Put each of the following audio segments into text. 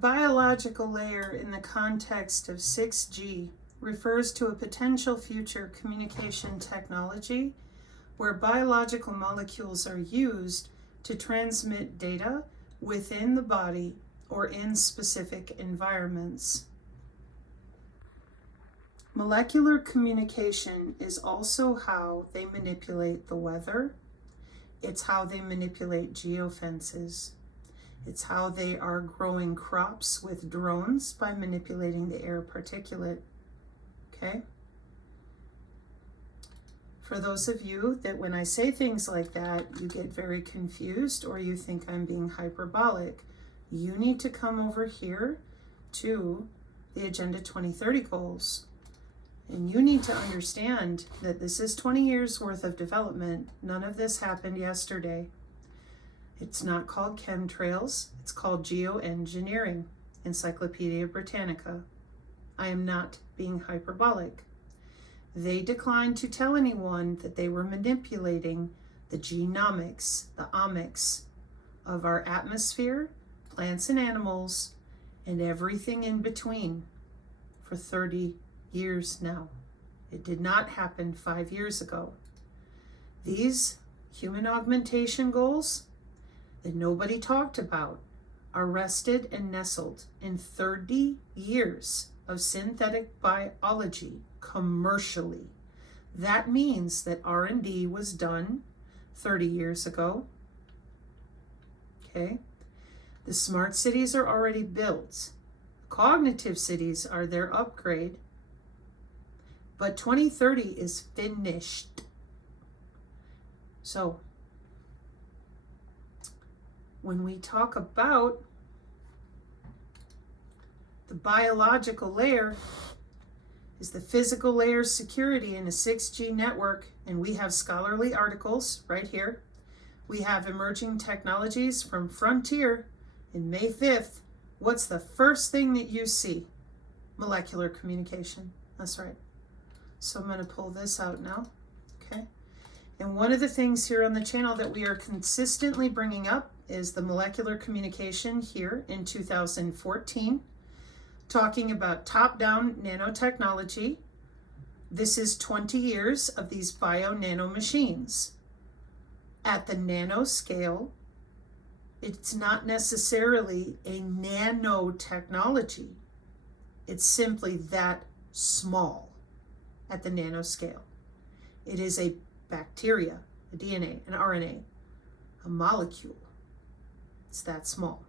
biological layer in the context of 6G refers to a potential future communication technology where biological molecules are used to transmit data within the body or in specific environments. Molecular communication is also how they manipulate the weather. It's how they manipulate geofences. It's how they are growing crops with drones by manipulating the air particulate. Okay? For those of you that when I say things like that, you get very confused or you think I'm being hyperbolic, you need to come over here to the Agenda 2030 goals. And you need to understand that this is 20 years worth of development. None of this happened yesterday. It's not called chemtrails. It's called geoengineering. Encyclopedia Britannica. I am not being hyperbolic. They declined to tell anyone that they were manipulating the genomics, the omics of our atmosphere, plants and animals, and everything in between for 30 years now. It did not happen 5 years ago. These human augmentation goals that nobody talked about are rested and nestled in 30 years of synthetic biology commercially. That means that R&D was done 30 years ago. Okay? The smart cities are already built. Cognitive cities are their upgrade. But 2030 is finished. So, when we talk about the biological layer, is the physical layer security in a 6G network, and we have scholarly articles right here. We have emerging technologies from Frontier in May 5th. What's the first thing that you see? Molecular communication. That's right. So I'm going to pull this out now. Okay. And one of the things here on the channel that we are consistently bringing up is the molecular communication here in 2014, talking about top-down nanotechnology. This is 20 years of these bio-nano machines. At the nanoscale, it's not necessarily a nanotechnology. It's simply that small at the nanoscale. It is a bacteria, a DNA, an RNA, a molecule. It's that small.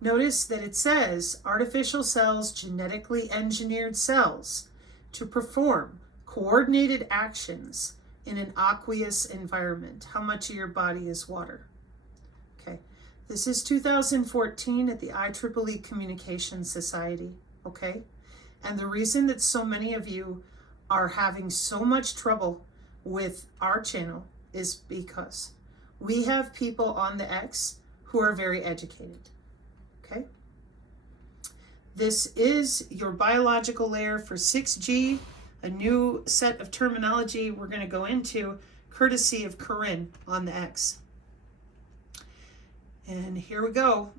Notice that it says artificial cells, genetically engineered cells to perform coordinated actions in an aqueous environment. How much of your body is water? Okay, this is 2014 at the IEEE Communication Society, okay? And the reason that so many of you are having so much trouble with our channel is because we have people on the X who are very educated, okay? This is your biological layer for 6G, a new set of terminology we're going to go into, courtesy of Corinne on the X. And here we go.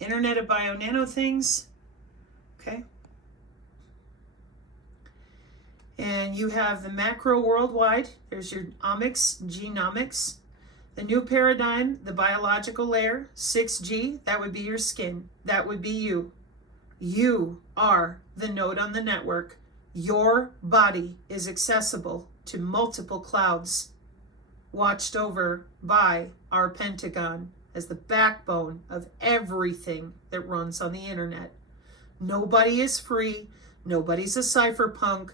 Internet of Bio-Nano Things, okay? And you have the macro worldwide. There's your omics, genomics. The new paradigm, the biological layer, 6G, that would be your skin. That would be you. You are the node on the network. Your body is accessible to multiple clouds, watched over by our Pentagon as the backbone of everything that runs on the internet. Nobody is free. Nobody's a cypherpunk.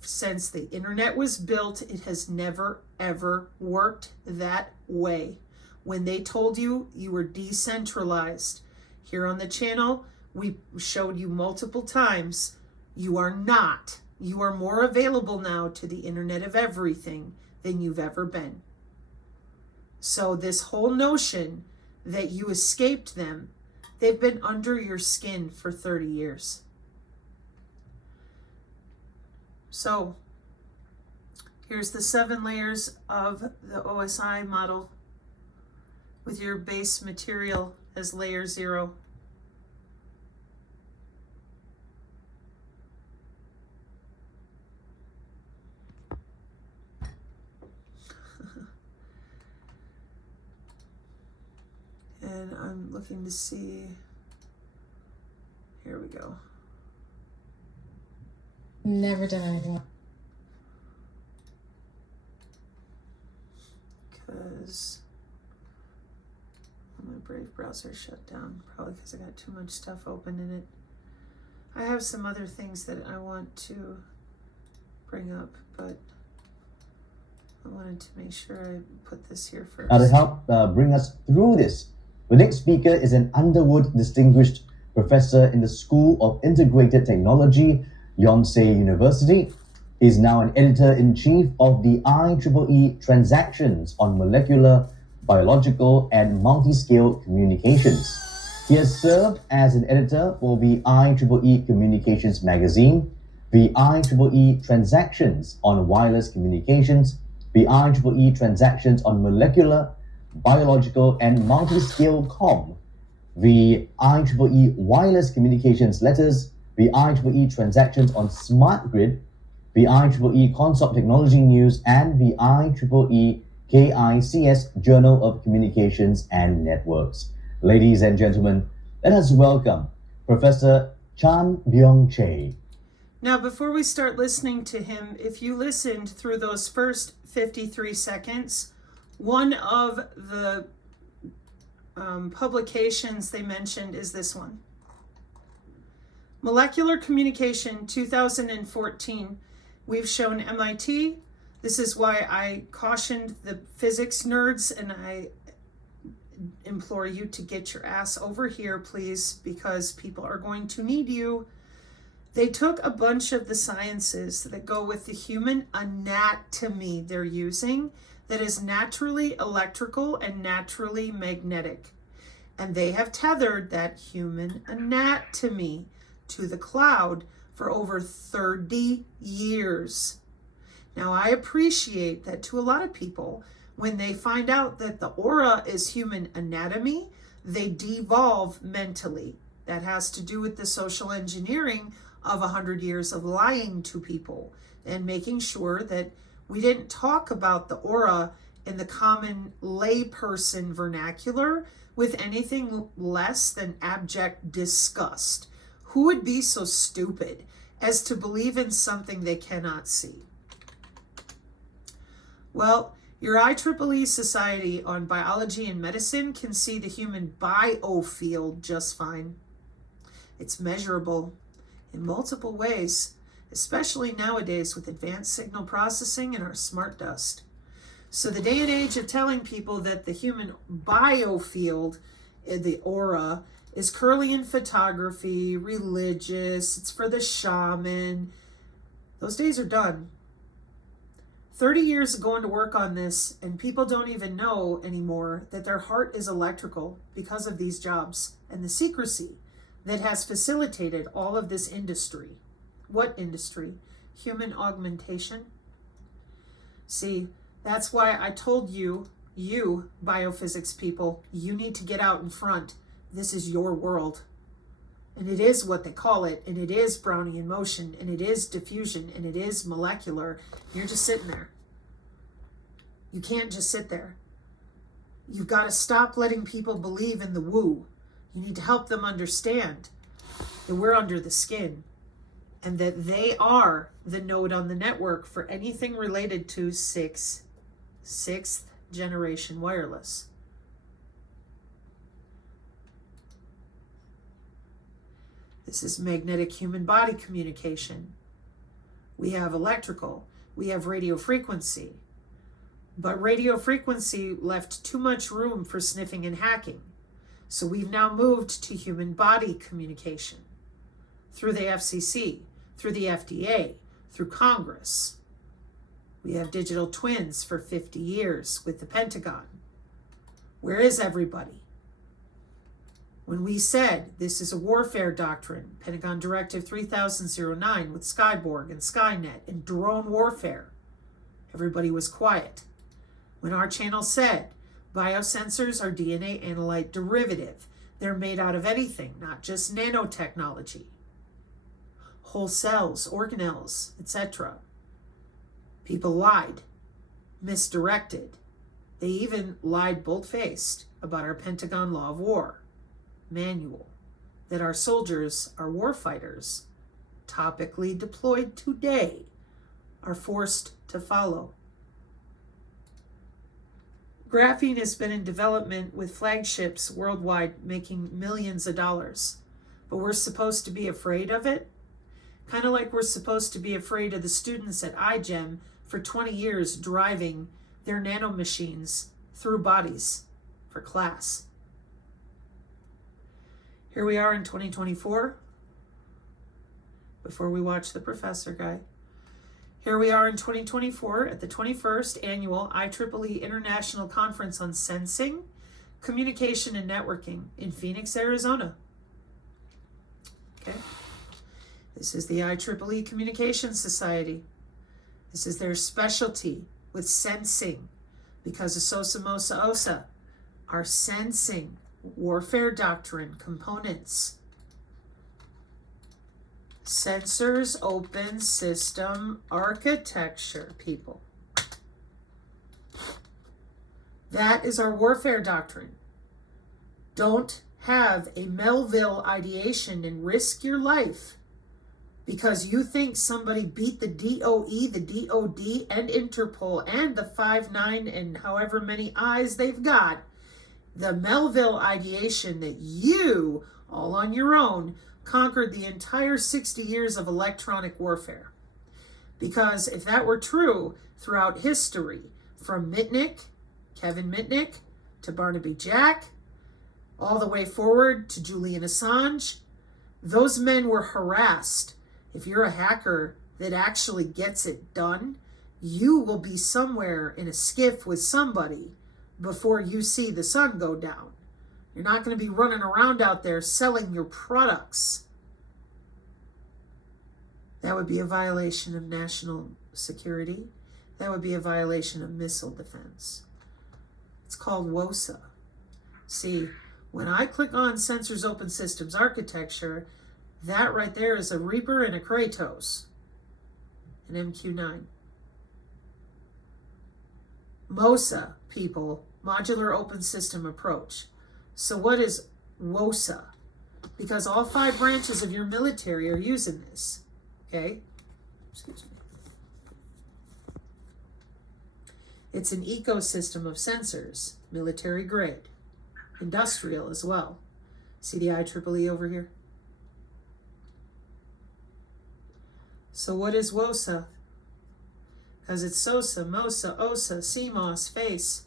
Since the internet was built, it has never, ever worked that way. When they told you you were decentralized, here on the channel, we showed you multiple times, you are not. You are more available now to the internet of everything than you've ever been. So this whole notion that you escaped them, they've been under your skin for 30 years. So here's the 7 layers of the OSI model with your base material as layer 0. And I'm looking to see, here we go. Never done anything. Because my Brave browser shut down, probably because I got too much stuff open in it. I have some other things that I want to bring up, but I wanted to make sure I put this here first. Now to help bring us through this, the next speaker is an Underwood Distinguished Professor in the School of Integrated Technology, Yonsei University. He is now an Editor-in-Chief of the IEEE Transactions on Molecular, Biological, and Multi-Scale Communications. He has served as an editor for the IEEE Communications Magazine, the IEEE Transactions on Wireless Communications, the IEEE Transactions on Molecular, Biological, and Multi-Scale Com, the IEEE Wireless Communications Letters, the IEEE Transactions on Smart Grid, the IEEE Consort Technology News, and the IEEE KICS Journal of Communications and Networks. Ladies and gentlemen, let us welcome Professor Chan Byung-Chae. Now, before we start listening to him, if you listened through those first 53 seconds, one of the publications they mentioned is this one. Molecular Communication 2014. We've shown MIT. This is why I cautioned the physics nerds, and I implore you to get your ass over here, please, because people are going to need you. They took a bunch of the sciences that go with the human anatomy they're using that is naturally electrical and naturally magnetic. And they have tethered that human anatomy to the cloud for over 30 years. Now, I appreciate that to a lot of people, when they find out that the aura is human anatomy, they devolve mentally. That has to do with the social engineering of 100 years of lying to people and making sure that we didn't talk about the aura in the common layperson vernacular with anything less than abject disgust. Who would be so stupid as to believe in something they cannot see? Well, your IEEE Society on Biology and Medicine can see the human biofield just fine. It's measurable in multiple ways, especially nowadays with advanced signal processing and our smart dust. So the day and age of telling people that the human biofield, the aura, is Curlian photography, religious, it's for the shaman, those days are done. 30 years of going to work on this, and people don't even know anymore that their heart is electrical because of these jobs and the secrecy that has facilitated all of this industry. What industry? Human augmentation. See, that's why I told you biophysics people, you need to get out in front. This is your world. And it is what they call it, and it is Brownian motion, and it is diffusion, and it is molecular. You're just sitting there. You can't just sit there. You've got to stop letting people believe in the woo. You need to help them understand that we're under the skin and that they are the node on the network for anything related to sixth generation wireless. This is magnetic human body communication. We have electrical, we have radio frequency, but radio frequency left too much room for sniffing and hacking. So we've now moved to human body communication through the FCC, through the FDA, through Congress. We have digital twins for 50 years with the Pentagon. Where is everybody? When we said this is a warfare doctrine, Pentagon Directive 3009 with Skyborg and Skynet and drone warfare, everybody was quiet. When our channel said biosensors are DNA analyte derivative, They're made out of anything, not just nanotechnology. Whole cells, organelles, etc. People lied, misdirected. They even lied bold-faced about our Pentagon Law of War manual, that our soldiers, our war fighters, topically deployed today, are forced to follow. Graphene has been in development with flagships worldwide making millions of dollars, but we're supposed to be afraid of it? Kind of like we're supposed to be afraid of the students at iGEM for 20 years driving their nanomachines through bodies for class. Here we are in 2024, before we watch The Professor guy. Here we are in 2024 at the 21st Annual IEEE International Conference on Sensing, Communication, and Networking in Phoenix, Arizona. Okay. This is the IEEE Communication Society. This is their specialty with sensing, because of SOSA, MOSA, OSA are sensing warfare doctrine components. Sensors open system architecture, people. That is our warfare doctrine. Don't have a Melville ideation and risk your life because you think somebody beat the DOE, the DOD, and Interpol, and the 5-9 and however many eyes they've got. The Melville ideation that you, all on your own, conquered the entire 60 years of electronic warfare. Because if that were true throughout history, from Mitnick, Kevin Mitnick, to Barnaby Jack, all the way forward to Julian Assange, those men were harassed. If you're a hacker that actually gets it done, you will be somewhere in a skiff with somebody before you see the sun go down. You're not going to be running around out there selling your products. That would be a violation of national security. That would be a violation of missile defense. It's called WOSA. See, when I click on Sensors Open Systems Architecture, that right there is a Reaper and a Kratos, an MQ-9. MOSA, people, Modular Open System Approach. So what is WOSA? Because all 5 branches of your military are using this. Okay? Excuse me. It's an ecosystem of sensors, military grade, industrial as well. See the IEEE over here? So what is WOSA? Because it's SOSA, MOSA, OSA, CMOS, FACE.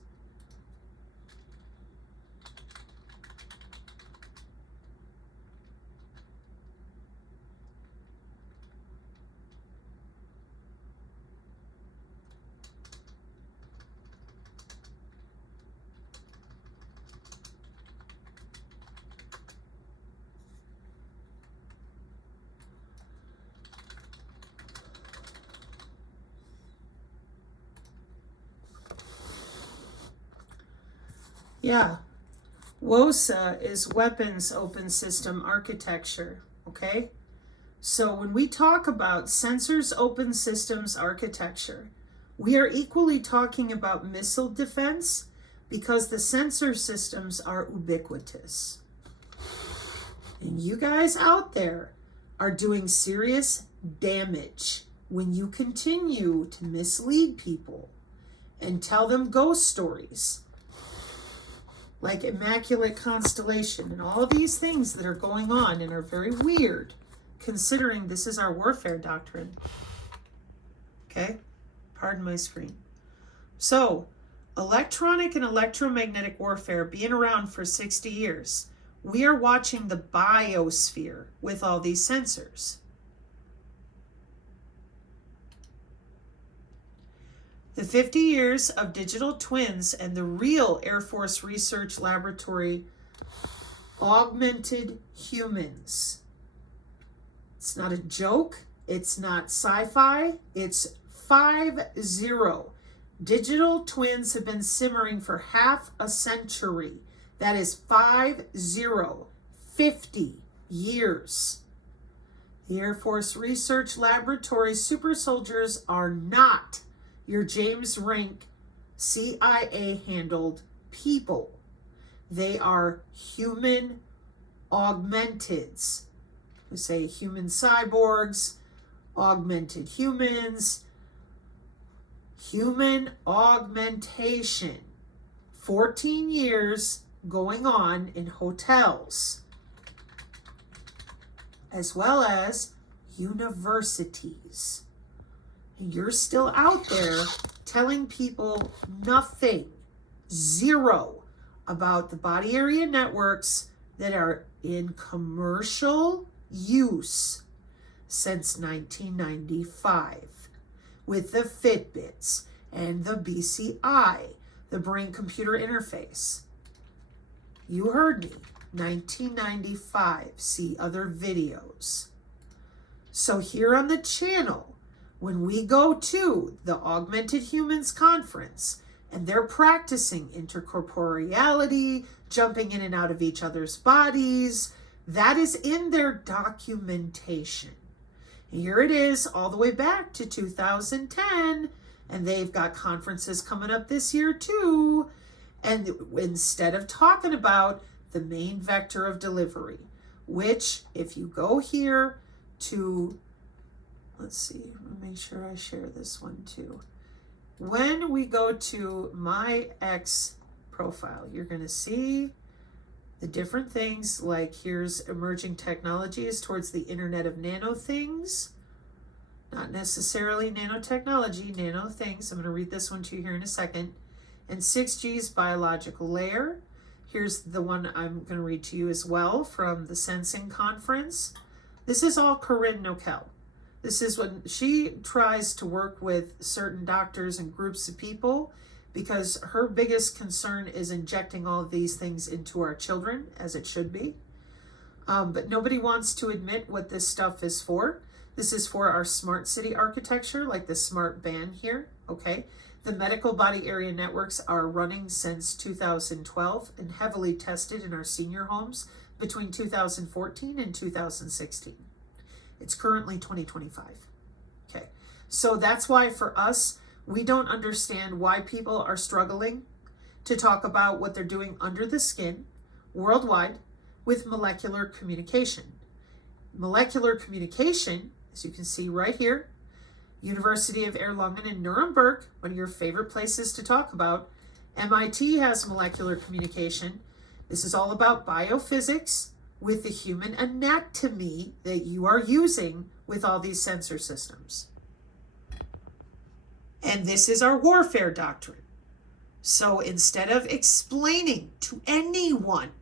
Yeah, WOSA is Weapons Open System Architecture, okay? So when we talk about Sensors Open Systems Architecture, we are equally talking about missile defense because the sensor systems are ubiquitous. And you guys out there are doing serious damage when you continue to mislead people and tell them ghost stories like Immaculate Constellation and all of these things that are going on and are very weird, considering this is our warfare doctrine. Okay? Pardon my screen. So, electronic and electromagnetic warfare being around for 60 years, we are watching the biosphere with all these sensors. The 50 years of digital twins and the real Air Force Research Laboratory augmented humans. It's not a joke. It's not sci-fi. It's 5-0. Digital twins have been simmering for half a century. That is 50 years. The Air Force Research Laboratory super soldiers are not your James rank CIA-handled people. They are human augmenteds. We say human cyborgs, augmented humans, human augmentation. 14 years going on in hotels, as well as universities. And you're still out there telling people nothing, zero, about the body area networks that are in commercial use since 1995 with the Fitbits and the BCI, the brain computer interface. You heard me, 1995. See other videos. So here on the channel, when we go to the Augmented Humans Conference and they're practicing intercorporeality, jumping in and out of each other's bodies, that is in their documentation. Here it is all the way back to 2010, and they've got conferences coming up this year too. And instead of talking about the main vector of delivery, which if you go here to, let's see, let me make sure I share this one too. When we go to my X profile, you're going to see the different things, like here's emerging technologies towards the Internet of Nano Things. Not necessarily nanotechnology, nano things. I'm going to read this one to you here in a second. And 6G's biological layer. Here's the one I'm going to read to you as well from the Sensing Conference. This is all Corinne Nokel. This is when she tries to work with certain doctors and groups of people, because her biggest concern is injecting all of these things into our children, as it should be. But nobody wants to admit what this stuff is for. This is for our smart city architecture, like the smart band here, okay? The medical body area networks are running since 2012 and heavily tested in our senior homes between 2014 and 2016. It's currently 2025. Okay, so that's why for us, we don't understand why people are struggling to talk about what they're doing under the skin worldwide with molecular communication. Molecular communication, as you can see right here, University of Erlangen in Nuremberg, one of your favorite places to talk about. MIT has molecular communication. This is all about biophysics with the human anatomy that you are using with all these sensor systems. And this is our warfare doctrine. So instead of explaining to anyone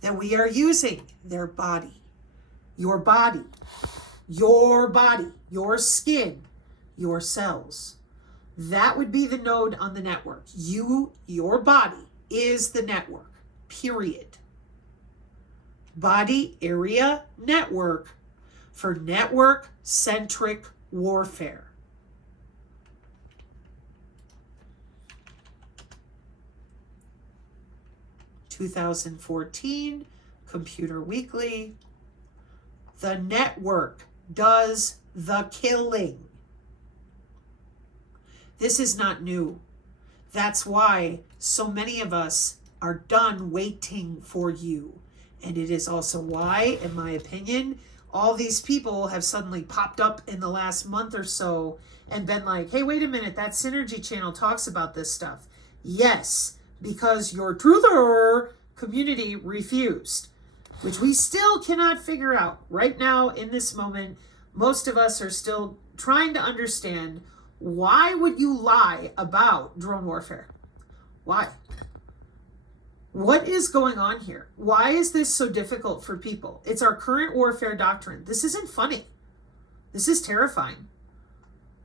that we are using their body, your skin, your cells, that would be the node on the network. Your body is the network, period. Body area network for network-centric warfare. (2014) Computer Weekly. The network does the killing. This is not new. That's why so many of us are done waiting for you. And it is also why, in my opinion, all these people have suddenly popped up in the last month or so and been like, hey, wait a minute, that Synergy channel talks about this stuff. Yes, because your truther community refused, which we still cannot figure out. Right now, in this moment, most of us are still trying to understand, why would you lie about drone warfare? Why? What is going on here? Why is this so difficult for people? It's our current warfare doctrine. This isn't funny. This is terrifying.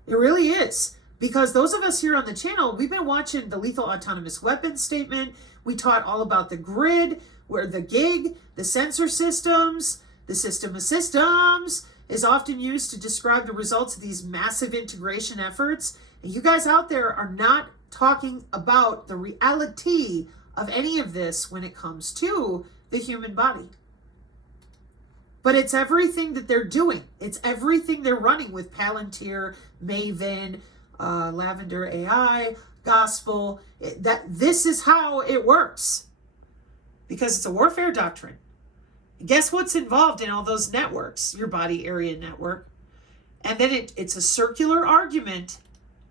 It really is. Because those of us here on the channel, we've been watching the Lethal Autonomous Weapons Statement. We taught all about the grid, where the gig, the sensor systems, the system of systems is often used to describe the results of these massive integration efforts. And you guys out there are not talking about the reality of any of this when it comes to the human body. But it's everything that they're doing. It's everything they're running with Palantir, Maven, Lavender AI, Gospel. This is how it works. Because it's a warfare doctrine. Guess what's involved in all those networks? Your body area network. And then it's a circular argument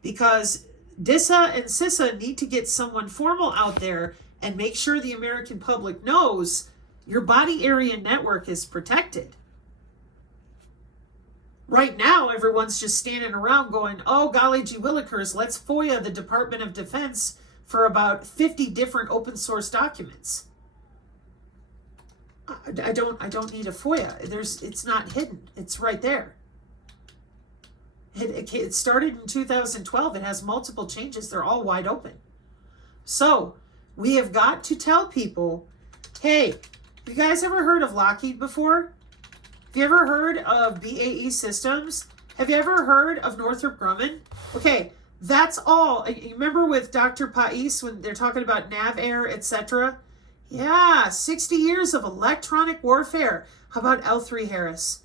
because DISA and CISA need to get someone formal out there and make sure the American public knows your body area network is protected. Right now, everyone's just standing around going, oh, golly gee willikers, let's FOIA the Department of Defense for about 50 different open source documents. I don't need a FOIA. It's not hidden. It's right there. It started in 2012. It has multiple changes. They're all wide open. So we have got to tell people, hey, you guys ever heard of Lockheed before? Have you ever heard of BAE Systems? Have you ever heard of Northrop Grumman? Okay, that's all. You remember with Dr. Pais when they're talking about NavAir, etc.? Yeah, 60 years of electronic warfare. How about L3 Harris?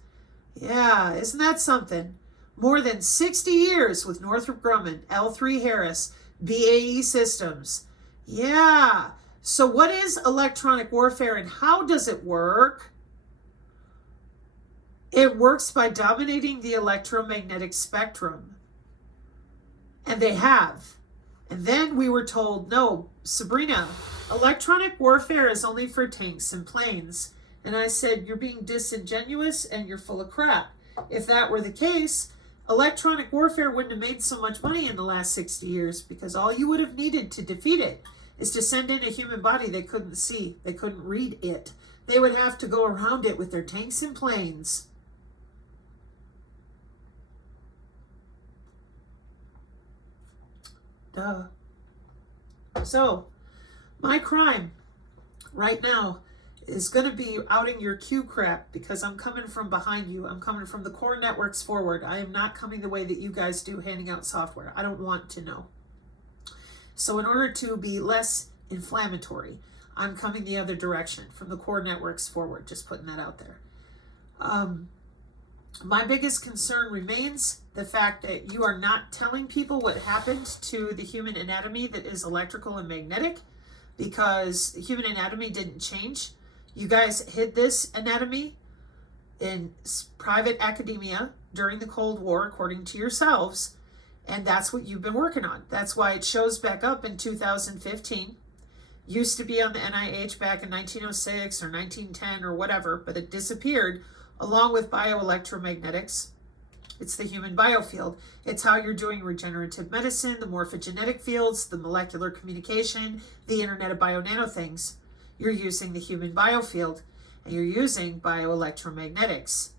Yeah, isn't that something? More than 60 years with Northrop Grumman, L3 Harris, BAE Systems. Yeah. So what is electronic warfare and how does it work? It works by dominating the electromagnetic spectrum. And they have. And then we were told, no, Sabrina, electronic warfare is only for tanks and planes. And I said, you're being disingenuous and you're full of crap. If that were the case, electronic warfare wouldn't have made so much money in the last 60 years because all you would have needed to defeat it is to send in a human body they couldn't see. They couldn't read it. They would have to go around it with their tanks and planes. Duh. So, my crime right now is going to be outing your Q crap because I'm coming from behind you. I'm coming from the core networks forward. I am not coming the way that you guys do handing out software. I don't want to know. So in order to be less inflammatory, I'm coming the other direction from the core networks forward. Just putting that out there. My biggest concern remains the fact that you are not telling people what happened to the human anatomy that is electrical and magnetic because human anatomy didn't change. You guys hid this anatomy in private academia during the Cold War, according to yourselves, and that's what you've been working on. That's why it shows back up in 2015. Used to be on the NIH back in 1906 or 1910 or whatever, but it disappeared along with bioelectromagnetics. It's the human biofield. It's how you're doing regenerative medicine, the morphogenetic fields, the molecular communication, the Internet of Bio-Nano things. You're using the human biofield, and you're using bioelectromagnetics,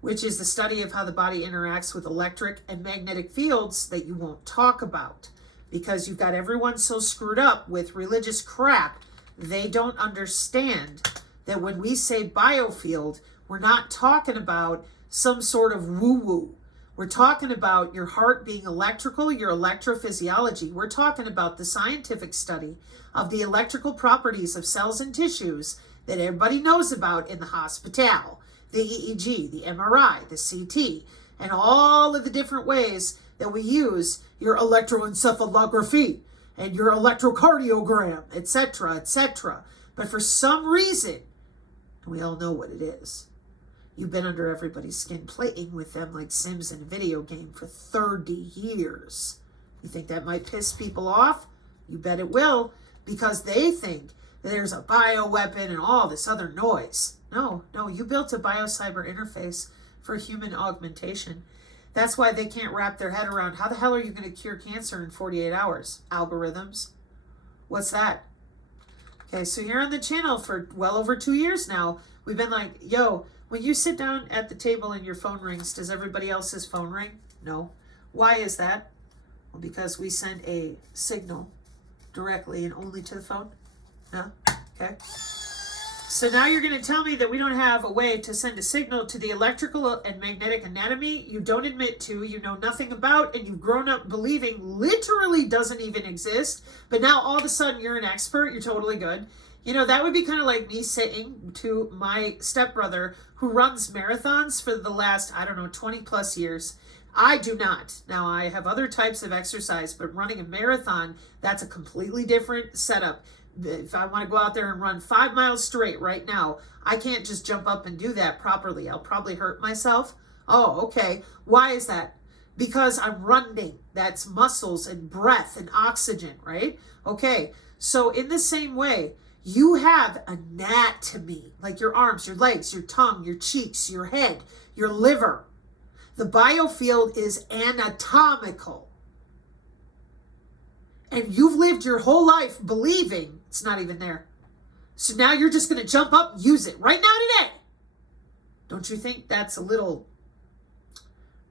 which is the study of how the body interacts with electric and magnetic fields that you won't talk about because you've got everyone so screwed up with religious crap, they don't understand that when we say biofield, we're not talking about some sort of woo-woo. We're talking about your heart being electrical, your electrophysiology. We're talking about the scientific study of the electrical properties of cells and tissues that everybody knows about in the hospital. The EEG, the MRI, the CT, and all of the different ways that we use your electroencephalography and your electrocardiogram, etc., etc. But for some reason, and we all know what it is, you've been under everybody's skin playing with them like Sims in a video game for 30 years. You think that might piss people off? You bet it will, because they think that there's a bioweapon and all this other noise. No, you built a biocyber interface for human augmentation. That's why they can't wrap their head around how the hell are you going to cure cancer in 48 hours? Algorithms. What's that? Okay, so here on the channel for well over 2 years now, we've been like, yo, when you sit down at the table and your phone rings, does everybody else's phone ring? No. Why is that? Well, because we send a signal directly and only to the phone. No? Okay. So now you're going to tell me that we don't have a way to send a signal to the electrical and magnetic anatomy you don't admit to, you know nothing about, and you've grown up believing literally doesn't even exist, but now all of a sudden you're an expert, you're totally good. You know, that would be kind of like me saying to my stepbrother who runs marathons for the last, 20 plus years. I do not. Now, I have other types of exercise, but running a marathon, that's a completely different setup. If I want to go out there and run 5 miles straight right now, I can't just jump up and do that properly. I'll probably hurt myself. Oh, okay. Why is that? Because I'm running. That's muscles and breath and oxygen, right? Okay. So in the same way, you have anatomy, like your arms, your legs, your tongue, your cheeks, your head, your liver. The biofield is anatomical. And you've lived your whole life believing it's not even there. So now you're just going to jump up and use it right now today. Don't you think that's a little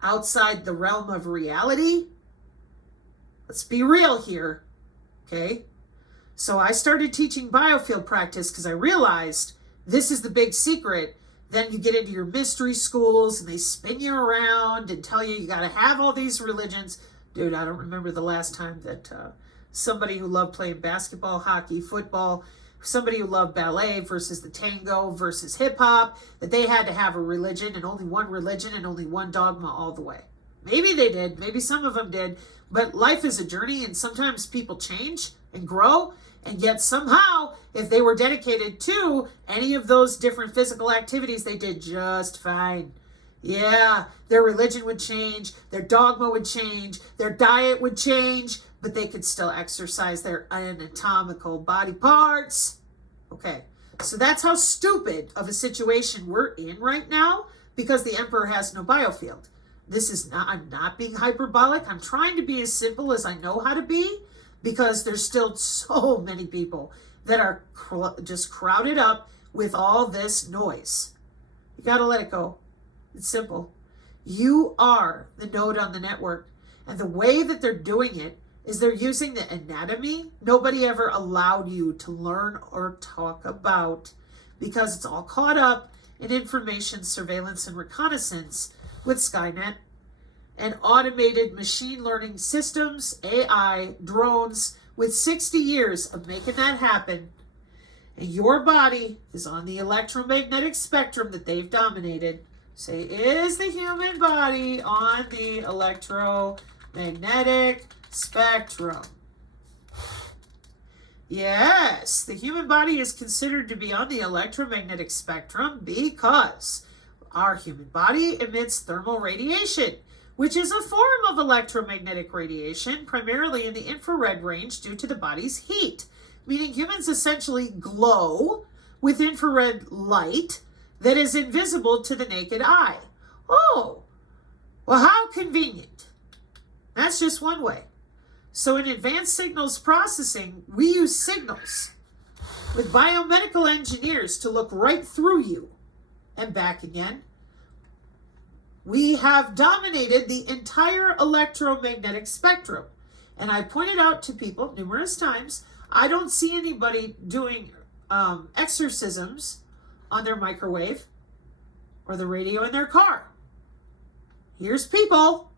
outside the realm of reality? Let's be real here, okay? So I started teaching biofield practice because I realized this is the big secret. Then you get into your mystery schools and they spin you around and tell you got to have all these religions. Dude, I don't remember the last time that somebody who loved playing basketball, hockey, football, somebody who loved ballet versus the tango versus hip hop, that they had to have a religion and only one religion and only one dogma all the way. Maybe they did. Maybe some of them did. But life is a journey, and sometimes people change and grow. And yet somehow, if they were dedicated to any of those different physical activities, they did just fine. Yeah, their religion would change, their dogma would change, their diet would change, but they could still exercise their anatomical body parts. Okay, so that's how stupid of a situation we're in right now, because the emperor has no biofield. This is not, I'm not being hyperbolic. I'm trying to be as simple as I know how to be, because there's still so many people that are just crowded up with all this noise. You got to let it go. It's simple. You are the node on the network. And the way that they're doing it is they're using the anatomy nobody ever allowed you to learn or talk about, because it's all caught up in information surveillance and reconnaissance with Skynet and automated machine learning systems, AI, drones, with 60 years of making that happen. And your body is on the electromagnetic spectrum that they've dominated. Say, is the human body on the electromagnetic spectrum? Yes, the human body is considered to be on the electromagnetic spectrum because our human body emits thermal radiation, which is a form of electromagnetic radiation, primarily in the infrared range due to the body's heat, meaning humans essentially glow with infrared light that is invisible to the naked eye. Oh, well, how convenient. That's just one way. So in advanced signals processing, we use signals with biomedical engineers to look right through you and back again. We have dominated the entire electromagnetic spectrum. And I pointed out to people numerous times, I don't see anybody doing exorcisms on their microwave or the radio in their car. Here's people,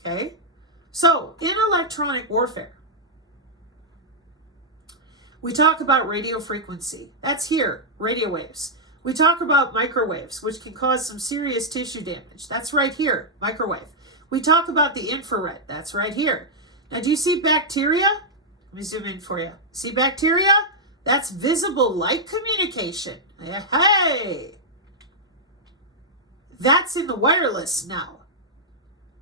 okay? So in electronic warfare, we talk about radio frequency. That's here, radio waves. We talk about microwaves, which can cause some serious tissue damage. That's right here, microwave. We talk about the infrared. That's right here. Now, do you see bacteria? Let me zoom in for you. See bacteria? That's visible light communication. Hey! That's in the wireless now.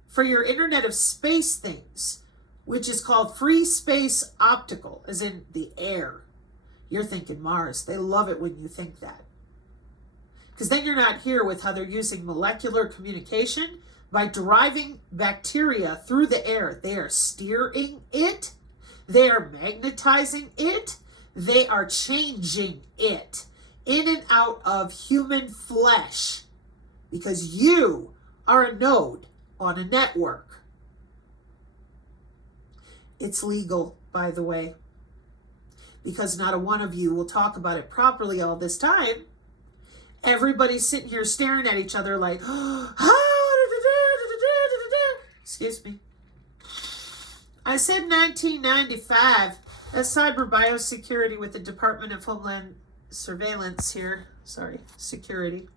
For your Internet of Space things, which is called free space optical, as in the air. You're thinking Mars. They love it when you think that. Because then you're not here with how they're using molecular communication by driving bacteria through the air. They are steering it. They are magnetizing it. They are changing it in and out of human flesh. Because you are a node on a network. It's legal, by the way. because not a one of you will talk about it properly all this time. Everybody's sitting here staring at each other like, excuse me. I said 1995. That's cyber biosecurity with the Department of Homeland Surveillance here. Sorry, security.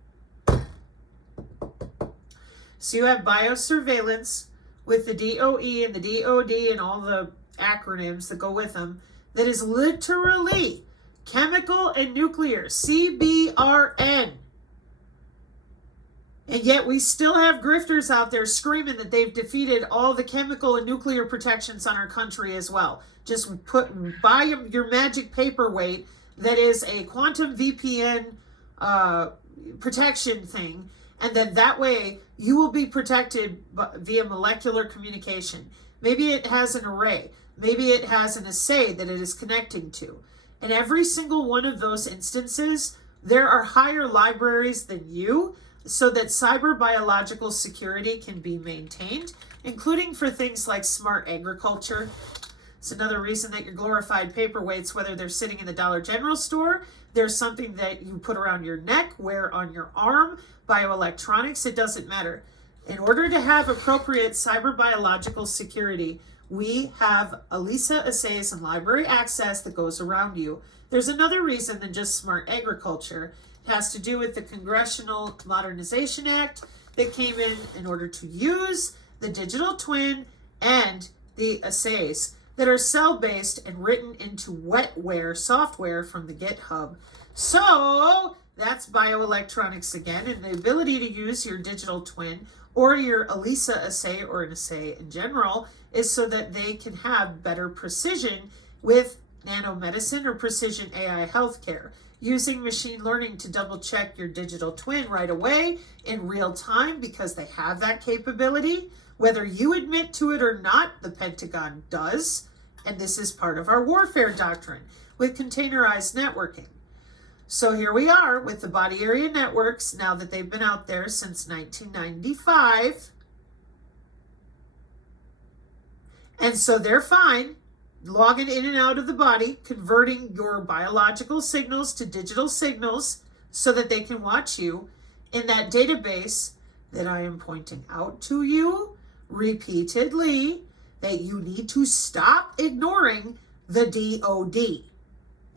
So you have biosurveillance with the DOE and the DOD and all the acronyms that go with them. That is literally chemical and nuclear, CBRN. And yet we still have grifters out there screaming that they've defeated all the chemical and nuclear protections on our country as well. Just buy your magic paperweight that is a quantum VPN protection thing, and then that way you will be protected via molecular communication. Maybe it has an array. Maybe it has an assay that it is connecting to. In every single one of those instances, there are higher libraries than you, so that cyber biological security can be maintained, including for things like smart agriculture. It's another reason that your glorified paperweights, whether they're sitting in the Dollar General store, there's something that you put around your neck, wear on your arm, bioelectronics, it doesn't matter. In order to have appropriate cyber biological security, we have ELISA assays and library access that goes around you. There's another reason than just smart agriculture. It has to do with the Congressional Modernization Act that came in order to use the digital twin and the assays that are cell-based and written into wetware software from the GitHub. So that's bioelectronics again, and the ability to use your digital twin or your ELISA assay or an assay in general is so that they can have better precision with nanomedicine or precision AI healthcare, using machine learning to double check your digital twin right away in real time because they have that capability. Whether you admit to it or not, the Pentagon does, and this is part of our warfare doctrine with containerized networking. So here we are with the body area networks, now that they've been out there since 1995. And so they're fine logging in and out of the body, converting your biological signals to digital signals so that they can watch you in that database that I am pointing out to you repeatedly, that you need to stop ignoring the DOD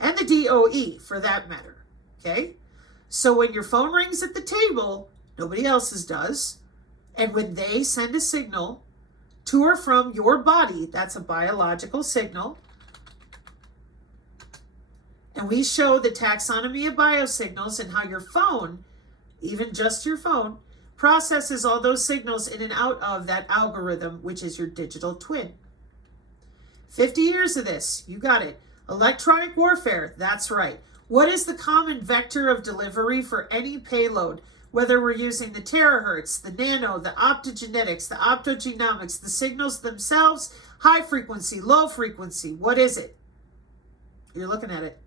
and the DOE for that matter. Okay? So when your phone rings at the table, nobody else's does. And when they send a signal to or from your body, that's a biological signal. And we show the taxonomy of biosignals and how your phone, even just your phone, processes all those signals in and out of that algorithm, which is your digital twin. 50 years of this, you got it. Electronic warfare, that's right. What is the common vector of delivery for any payload? Whether we're using the terahertz, the nano, the optogenetics, the optogenomics, the signals themselves, high frequency, low frequency, what is it? You're looking at it.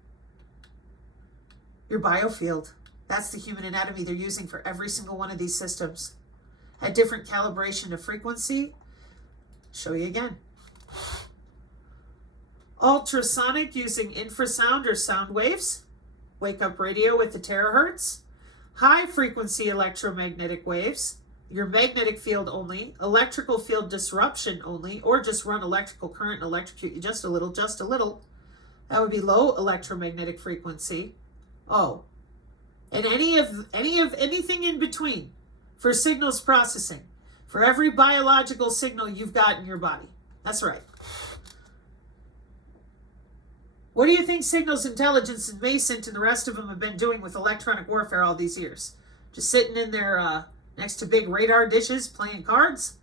Your biofield. That's the human anatomy they're using for every single one of these systems. At different calibration of frequency. Show you again. Ultrasonic using infrasound or sound waves. Wake up radio with the terahertz. High frequency electromagnetic waves. Your magnetic field only. Electrical field disruption only. Or just run electrical current and electrocute you just a little, just a little. That would be low electromagnetic frequency. Oh. And anything in between for signals processing. For every biological signal you've got in your body. That's right. What do you think Signals Intelligence and Masont and the rest of them have been doing with electronic warfare all these years? Just sitting in there next to big radar dishes playing cards?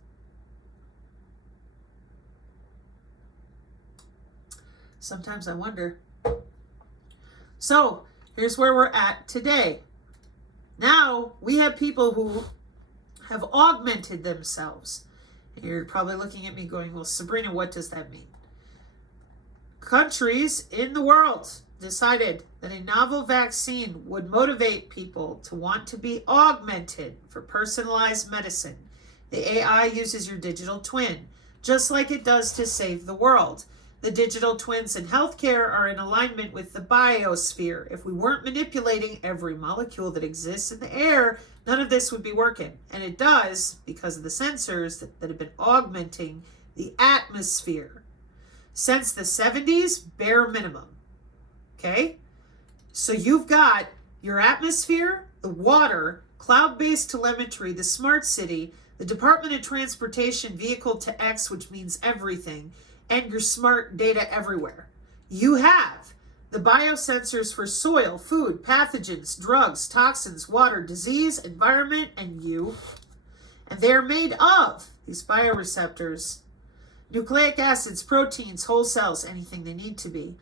Sometimes I wonder. So, here's where we're at today. Now, we have people who have augmented themselves. And you're probably looking at me going, well, Sabrina, what does that mean? Countries in the world decided that a novel vaccine would motivate people to want to be augmented for personalized medicine. The AI uses your digital twin, just like it does to save the world. The digital twins in healthcare are in alignment with the biosphere. If we weren't manipulating every molecule that exists in the air, none of this would be working. And it does because of the sensors that have been augmenting the atmosphere. Since the 70s, bare minimum. Okay? So you've got your atmosphere, the water, cloud-based telemetry, the smart city, the Department of Transportation Vehicle to X, which means everything, and your smart data everywhere. You have the biosensors for soil, food, pathogens, drugs, toxins, water, disease, environment, and you. And they are made of these bioreceptors, nucleic acids, proteins, whole cells, anything they need to be.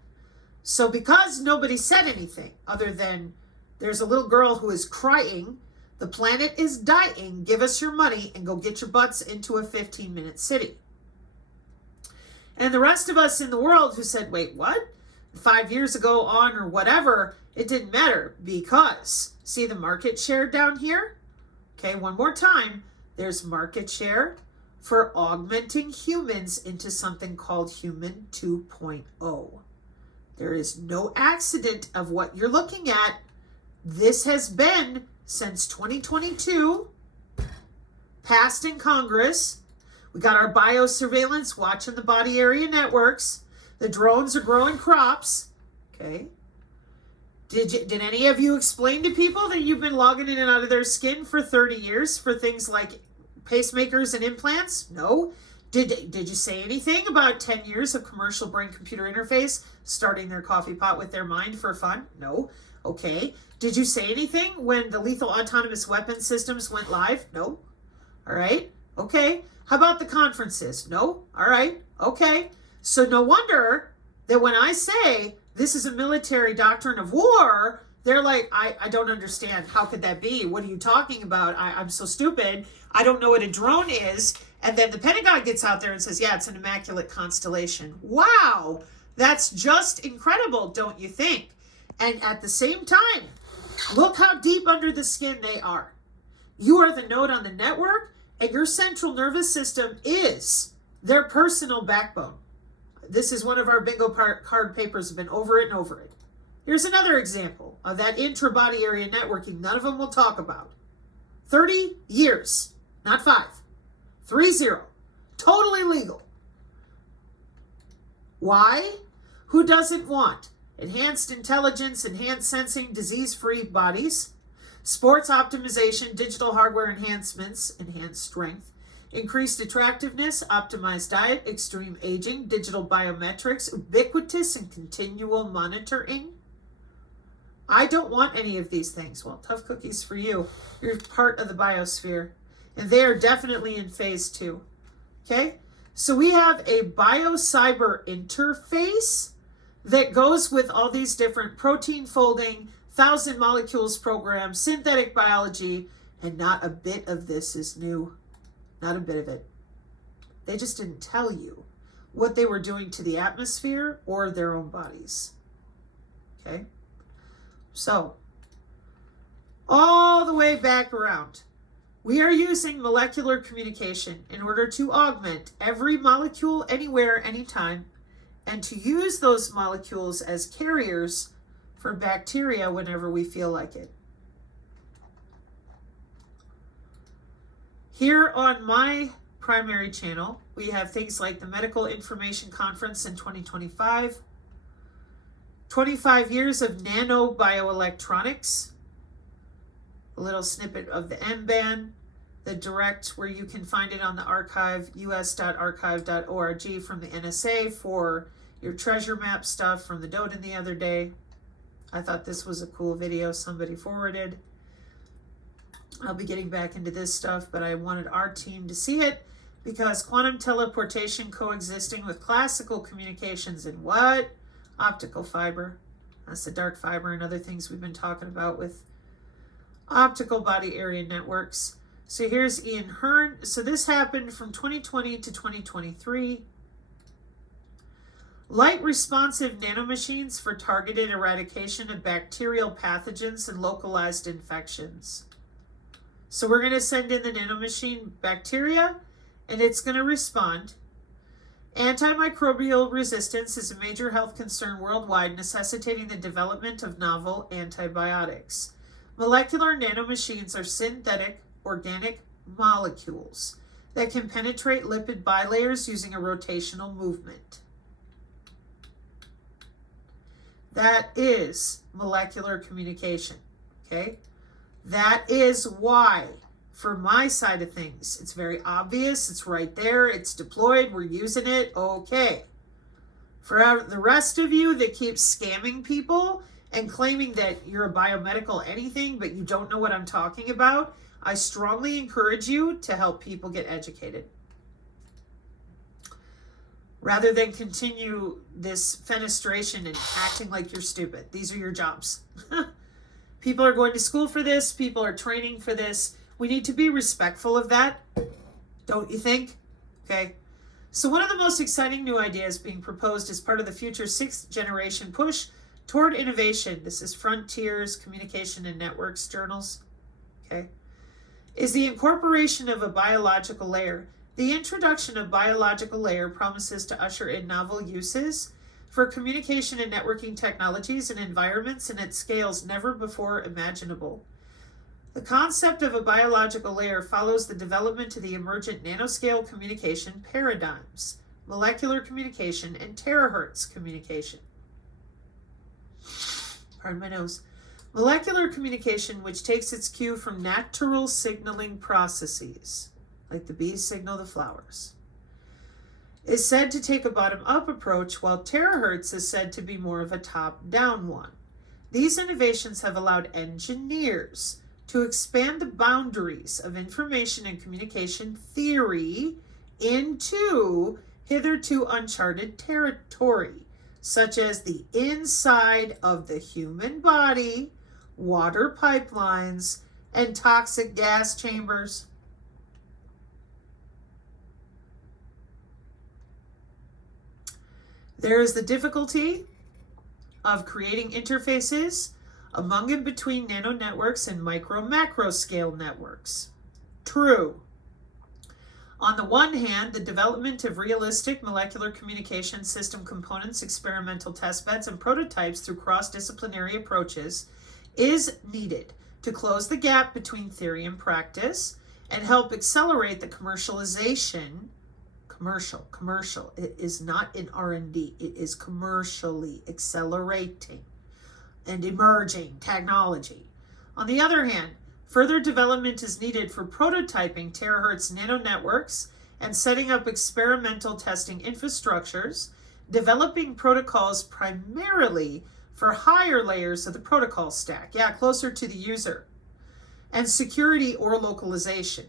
So because nobody said anything other than there's a little girl who is crying, the planet is dying, give us your money and go get your butts into a 15-minute city. And the rest of us in the world who said, wait, what? 5 years ago on or whatever, it didn't matter because, see the market share down here? Okay, one more time. There's market share for augmenting humans into something called Human 2.0. There is no accident of what you're looking at. This has been since 2022, passed in Congress. We got our biosurveillance watching the body area networks. The drones are growing crops. Okay. Did any of you explain to people that you've been logging in and out of their skin for 30 years for things like pacemakers and implants? No. Did you say anything about 10 years of commercial brain-computer interface starting their coffee pot with their mind for fun? No. Okay. Did you say anything when the lethal autonomous weapon systems went live? No. All right. Okay. How about the conferences? No. All right. Okay. So no wonder that when I say this is a military doctrine of war, they're like, I don't understand. How could that be? What are you talking about? I'm so stupid. I don't know what a drone is. And then the Pentagon gets out there and says, yeah, it's an immaculate constellation. Wow. That's just incredible, don't you think? And at the same time, look how deep under the skin they are. You are the node on the network, and your central nervous system is their personal backbone. This is one of our bingo card papers, have been over it and over it. Here's another example of that intra-body area networking none of them will talk about. 30 years, not 5. 30. Totally legal. Why? Who doesn't want enhanced intelligence, enhanced sensing, disease-free bodies, sports optimization, digital hardware enhancements, enhanced strength, increased attractiveness, optimized diet, extreme aging, digital biometrics, ubiquitous and continual monitoring? I don't want any of these things. Well, tough cookies for you. You're part of the biosphere. And they are definitely in phase 2. Okay? So we have a biocyber interface that goes with all these different protein folding, 1,000 molecules programs, synthetic biology, and not a bit of this is new. Not a bit of it. They just didn't tell you what they were doing to the atmosphere or their own bodies. Okay? So, all the way back around, we are using molecular communication in order to augment every molecule anywhere, anytime, and to use those molecules as carriers for bacteria whenever we feel like it. Here on my primary channel, we have things like the Medical Information Conference in 2025, 25 years of nanobioelectronics, a little snippet of the M-band, the direct where you can find it on the archive, us.archive.org from the NSA for your treasure map stuff from the Doden the other day. I thought this was a cool video somebody forwarded. I'll be getting back into this stuff, but I wanted our team to see it because quantum teleportation coexisting with classical communications and what? Optical fiber. That's the dark fiber and other things we've been talking about with optical body area networks. So here's Ian Hearn. So this happened from 2020 to 2023. Light responsive nanomachines for targeted eradication of bacterial pathogens and localized infections. So we're going to send in the nanomachine bacteria, and it's going to respond. Antimicrobial resistance is a major health concern worldwide, necessitating the development of novel antibiotics. Molecular nanomachines are synthetic organic molecules that can penetrate lipid bilayers using a rotational movement. That is molecular communication, okay? That is why, for my side of things, it's very obvious, it's right there, it's deployed, we're using it, okay. For the rest of you that keep scamming people and claiming that you're a biomedical anything, but you don't know what I'm talking about, I strongly encourage you to help people get educated, rather than continue this fenestration and acting like you're stupid. These are your jobs. People are going to school for this. People are training for this. We need to be respectful of that, don't you think? Okay. So one of the most exciting new ideas being proposed as part of the future 6th generation push toward innovation, this is Frontiers Communication and Networks journals, okay, is the incorporation of a biological layer. The introduction of biological layer promises to usher in novel uses for communication and networking technologies and environments and at scales never before imaginable. The concept of a biological layer follows the development of the emergent nanoscale communication paradigms, molecular communication, and terahertz communication. Pardon my nose. Molecular communication, which takes its cue from natural signaling processes, like the bees signal the flowers, is said to take a bottom-up approach, while terahertz is said to be more of a top-down one. These innovations have allowed engineers to expand the boundaries of information and communication theory into hitherto uncharted territory, such as the inside of the human body, water pipelines, and toxic gas chambers. There is the difficulty of creating interfaces among and between nano networks and micro-macro scale networks. True. On the one hand, the development of realistic molecular communication system components, experimental testbeds, and prototypes through cross-disciplinary approaches is needed to close the gap between theory and practice and help accelerate the commercialization. Commercial. It is not in R&D. It is commercially accelerating and emerging technology. On the other hand, further development is needed for prototyping terahertz nano networks and setting up experimental testing infrastructures, developing protocols primarily for higher layers of the protocol stack, closer to the user, and security or localization.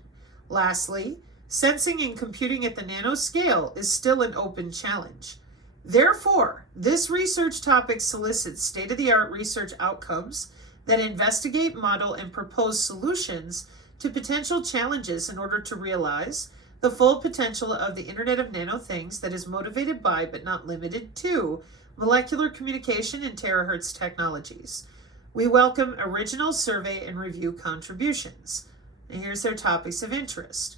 Lastly, sensing and computing at the nanoscale is still an open challenge. Therefore, this research topic solicits state-of-the-art research outcomes that investigate, model, and propose solutions to potential challenges in order to realize the full potential of the Internet of Nano Things that is motivated by, but not limited to, molecular communication and terahertz technologies. We welcome original survey and review contributions. And here's their topics of interest.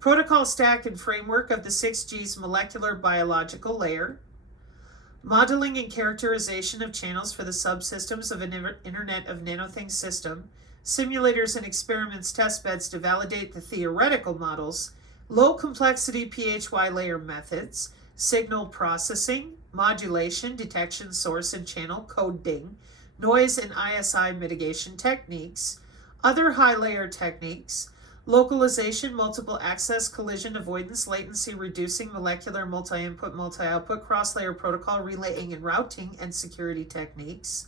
Protocol stack and framework of the 6G's molecular biological layer, modeling and characterization of channels for the subsystems of an Internet of Nanothings system, simulators and experiments testbeds to validate the theoretical models, low complexity PHY layer methods, signal processing, modulation, detection, source and channel coding, noise and ISI mitigation techniques, other high layer techniques, localization, multiple access, collision avoidance, latency reducing, molecular multi-input, multi-output, cross-layer protocol, relaying and routing, and security techniques.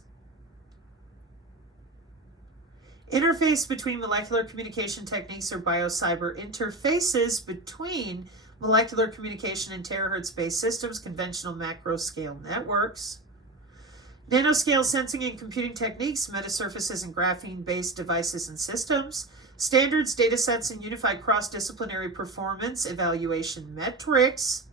Interface between molecular communication techniques or biocyber interfaces between molecular communication and terahertz-based systems, conventional macro-scale networks. Nanoscale sensing and computing techniques, metasurfaces and graphene-based devices and systems. Standards, datasets, and unified cross-disciplinary performance evaluation metrics.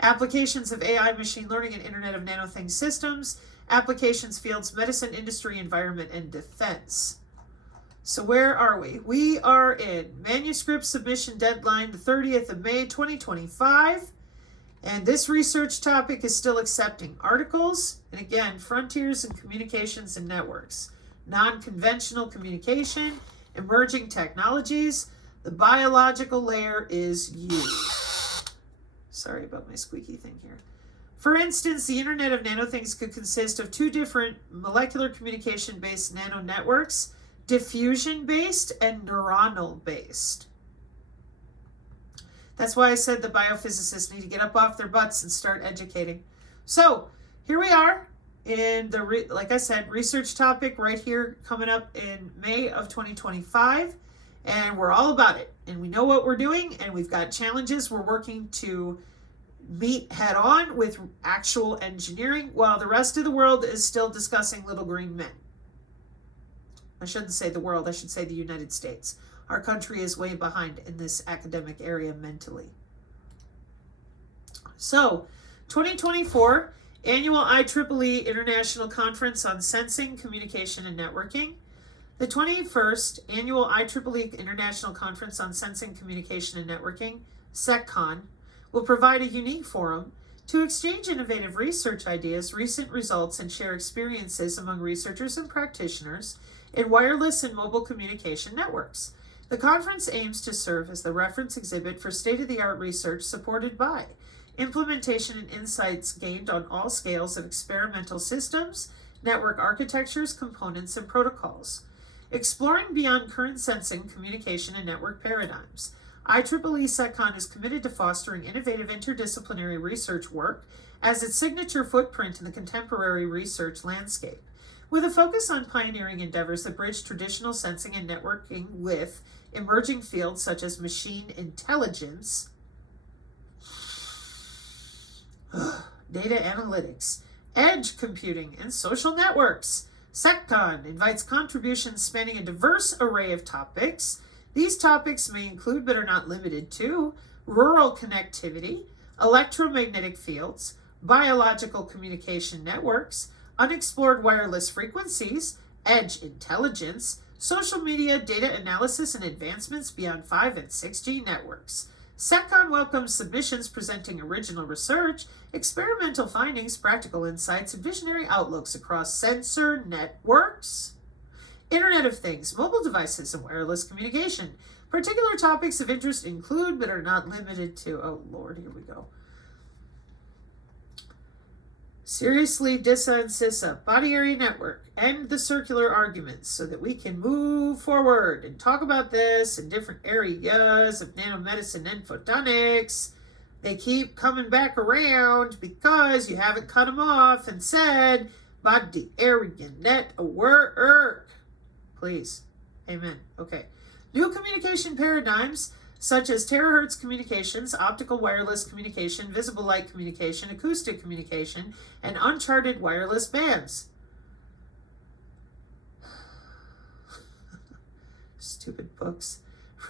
Applications of AI, machine learning, and Internet of Nanothings systems. Applications fields, medicine, industry, environment, and defense. So where are we? We are in manuscript submission deadline, the 30th of May, 2025. And this research topic is still accepting articles. And again, frontiers in communications and networks, non-conventional communication, emerging technologies. The biological layer is used. Sorry about my squeaky thing here. For instance, the Internet of Nanothings could consist of two different molecular communication-based nanonetworks, diffusion-based and neuronal-based. That's why I said the biophysicists need to get up off their butts and start educating. So here we are in the, like I said, research topic right here coming up in May of 2025. And we're all about it. And we know what we're doing. And we've got challenges we're working to meet head on with actual engineering, while the rest of the world is still discussing little green men. I shouldn't say the world, I should say the United States. Our country is way behind in this academic area mentally. So, 2024 Annual IEEE International Conference on Sensing, Communication, and Networking. The 21st Annual IEEE International Conference on Sensing, Communication, and Networking, SecCon, will provide a unique forum to exchange innovative research ideas, recent results, and share experiences among researchers and practitioners in wireless and mobile communication networks. The conference aims to serve as the reference exhibit for state-of-the-art research supported by implementation and insights gained on all scales of experimental systems, network architectures, components, and protocols. Exploring beyond current sensing, communication, and network paradigms, IEEE SecCon is committed to fostering innovative interdisciplinary research work as its signature footprint in the contemporary research landscape, with a focus on pioneering endeavors that bridge traditional sensing and networking with emerging fields such as machine intelligence, data analytics, edge computing, and social networks. SecCon invites contributions spanning a diverse array of topics. These topics may include, but are not limited to, rural connectivity, electromagnetic fields, biological communication networks, unexplored wireless frequencies, edge intelligence, social media data analysis, and advancements beyond 5 and 6G networks. SecCon welcomes submissions presenting original research, experimental findings, practical insights, and visionary outlooks across sensor networks, Internet of Things, mobile devices, and wireless communication. Particular topics of interest include, but are not limited to, oh Lord, here we go. Seriously, DISA and CISA, body area network, end the circular arguments so that we can move forward and talk about this in different areas of nanomedicine and photonics. They keep coming back around because you haven't cut them off and said, body area network. Please. Amen. Okay. New communication paradigms such as terahertz communications, optical wireless communication, visible light communication, acoustic communication, and uncharted wireless bands. Stupid books.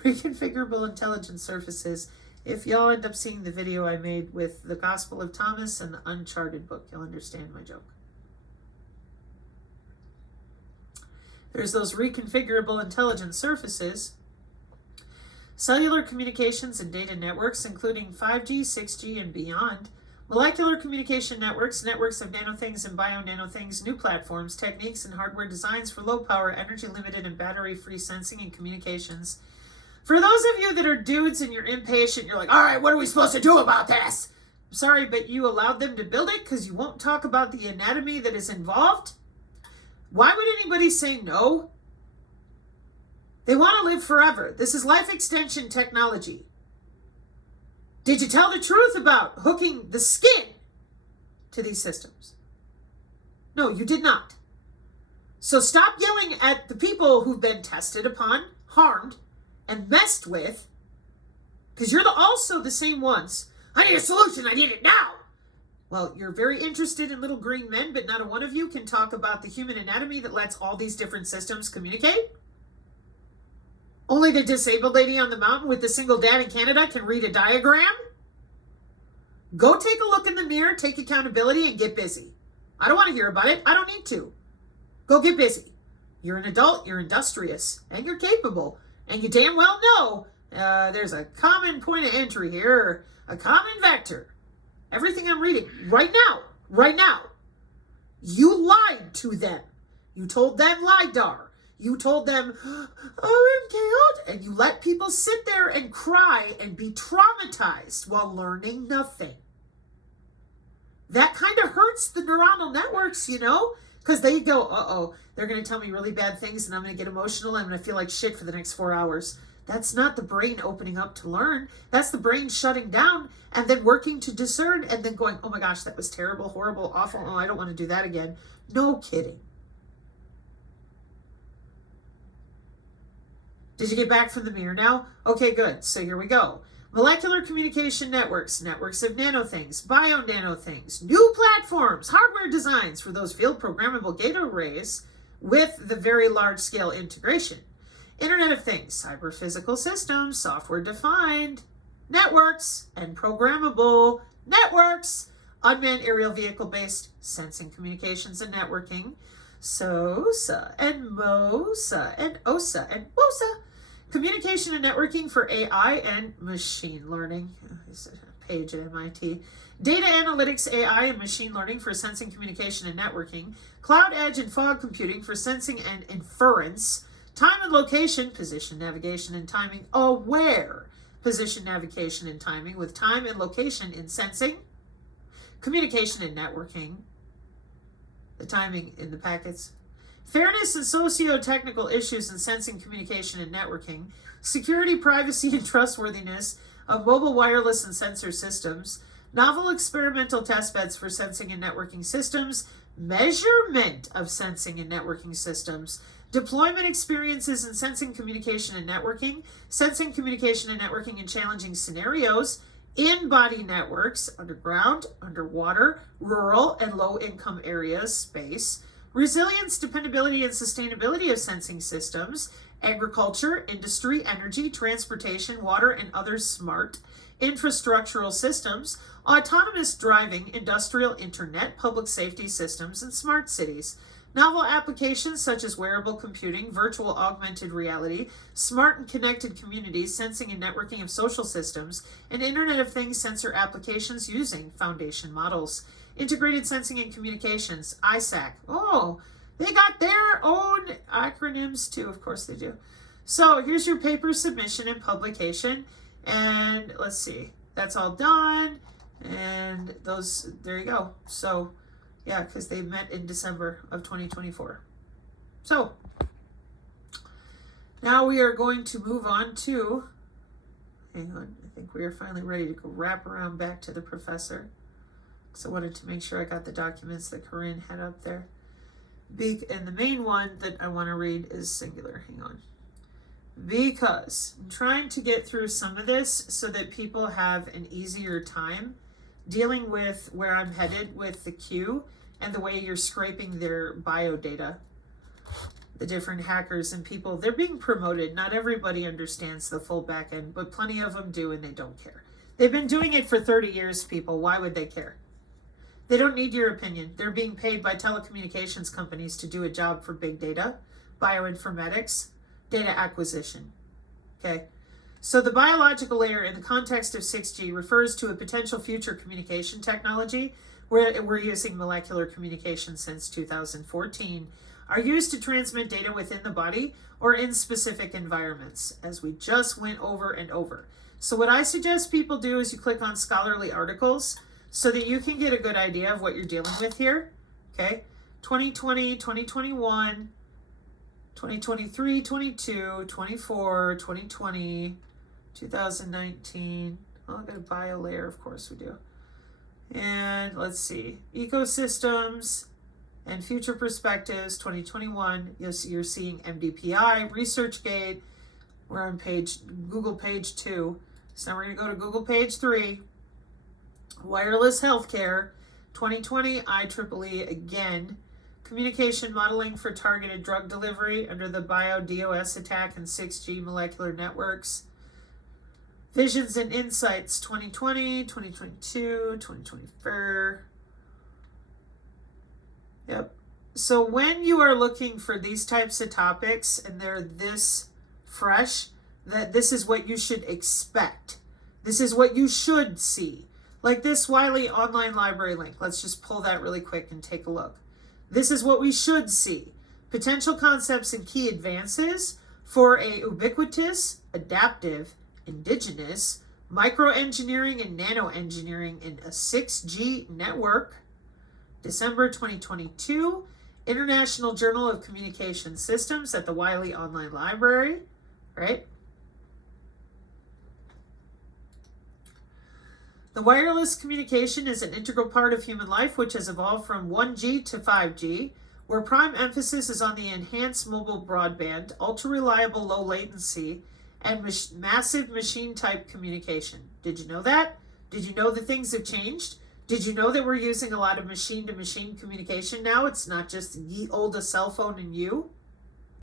Reconfigurable intelligence surfaces. If y'all end up seeing the video I made with the Gospel of Thomas and the Uncharted book, you'll understand my joke. There's those reconfigurable intelligence surfaces. Cellular communications and data networks, including 5G, 6G, and beyond. Molecular communication networks, networks of nanothings and bio-nanothings, new platforms, techniques, and hardware designs for low-power, energy-limited, and battery-free sensing and communications. For those of you that are dudes and you're impatient, you're like, all right, what are we supposed to do about this? I'm sorry, but you allowed them to build it because you won't talk about the anatomy that is involved? Why would anybody say no? They want to live forever. This is life extension technology. Did you tell the truth about hooking the skin to these systems? No, you did not. So stop yelling at the people who've been tested upon, harmed, and messed with, because you're also the same ones. I need a solution. I need it now. Well, you're very interested in little green men, but not a one of you can talk about the human anatomy that lets all these different systems communicate. Only the disabled lady on the mountain with the single dad in Canada can read a diagram. Go take a look in the mirror, take accountability, and get busy. I don't want to hear about it. I don't need to. Go get busy. You're an adult, you're industrious, and you're capable. And you damn well know there's a common point of entry here, a common vector. Everything I'm reading right now, you lied to them. You told them LIDAR. You told them, oh, I'm killed. And you let people sit there and cry and be traumatized while learning nothing. That kind of hurts the neuronal networks, you know, because they go, uh-oh, they're going to tell me really bad things and I'm going to get emotional. I'm going to feel like shit for the next 4 hours. That's not the brain opening up to learn. That's the brain shutting down and then working to discern and then going, oh my gosh, that was terrible, horrible, awful. Oh, I don't want to do that again. No kidding. Did you get back from the mirror now? Okay, good. So here we go. Molecular communication networks, networks of nanothings, bio-nanothings, new platforms, hardware designs for those field programmable gate arrays with the very large-scale integration. Internet of Things, cyber-physical systems, software-defined networks, and programmable networks, unmanned aerial vehicle-based sensing, communications, and networking, SOSA, and MOSA, and OSA, and WOSA, communication and networking for AI and machine learning. It's a page at MIT. Data analytics, AI, and machine learning for sensing, communication, and networking. Cloud, edge, and fog computing for sensing and inference. Time and location, position, navigation, and timing. Aware, position, navigation, and timing with time and location in sensing. Communication and networking. The timing in the packets. Fairness and socio-technical issues in sensing, communication, and networking. Security, privacy, and trustworthiness of mobile wireless and sensor systems. Novel experimental testbeds for sensing and networking systems. Measurement of sensing and networking systems. Deployment experiences in sensing, communication, and networking. Sensing, communication, and networking in challenging scenarios. In-body networks, underground, underwater, rural, and low-income areas, space. Resilience, dependability, and sustainability of sensing systems. Agriculture, industry, energy, transportation, water, and other smart infrastructural systems. Autonomous driving, industrial internet, public safety systems, and smart cities. Novel applications such as wearable computing, virtual augmented reality, smart and connected communities, sensing and networking of social systems, and Internet of Things sensor applications using foundation models. Integrated Sensing and Communications, ISAC. Oh, they got their own acronyms too. Of course they do. So here's your paper submission and publication. And let's see, that's all done. And those, there you go. So yeah, because they met in December of 2024. So now we are going to move on to, hang on, I think we are finally ready to go wrap around back to the professor. So I wanted to make sure I got the documents that Corinne had up there. And the main one that I want to read is singular. Hang on. Because I'm trying to get through some of this so that people have an easier time dealing with where I'm headed with the Q and the way you're scraping their bio data. The different hackers and people, they're being promoted. Not everybody understands the full back end, but plenty of them do and they don't care. They've been doing it for 30 years, people. Why would they care? They don't need your opinion. They're being paid by telecommunications companies to do a job for big data, bioinformatics, data acquisition. Okay? So the biological layer in the context of 6G refers to a potential future communication technology where we're using molecular communication since 2014, are used to transmit data within the body or in specific environments, as we just went over and over. So what I suggest people do is you click on scholarly articles so that you can get a good idea of what you're dealing with here. Okay, 2020, 2021, 2023, 22, 24, 2020, 2019. Oh, I got a bio layer, of course we do. And let's see, ecosystems and future perspectives, 2021. You're seeing MDPI, ResearchGate. We're on Google page 2. So now we're going to go to Google page 3. Wireless healthcare, 2020, IEEE again. Communication modeling for targeted drug delivery under the bio-DOS attack and 6G molecular networks. Visions and Insights, 2020, 2022, 2024. Yep. So when you are looking for these types of topics and they're this fresh, that this is what you should expect. This is what you should see. Like this Wiley online library link. Let's just pull that really quick and take a look. This is what we should see. Potential concepts and key advances for a ubiquitous, adaptive, indigenous, microengineering and nanoengineering in a 6G network. December 2022, International Journal of Communication Systems at the Wiley Online Library, right? The wireless communication is an integral part of human life, which has evolved from 1G to 5G, where prime emphasis is on the enhanced mobile broadband, ultra-reliable low latency, and massive machine-type communication. Did you know that? Did you know that things have changed? Did you know that we're using a lot of machine-to-machine communication now? It's not just ye olde cell phone and you.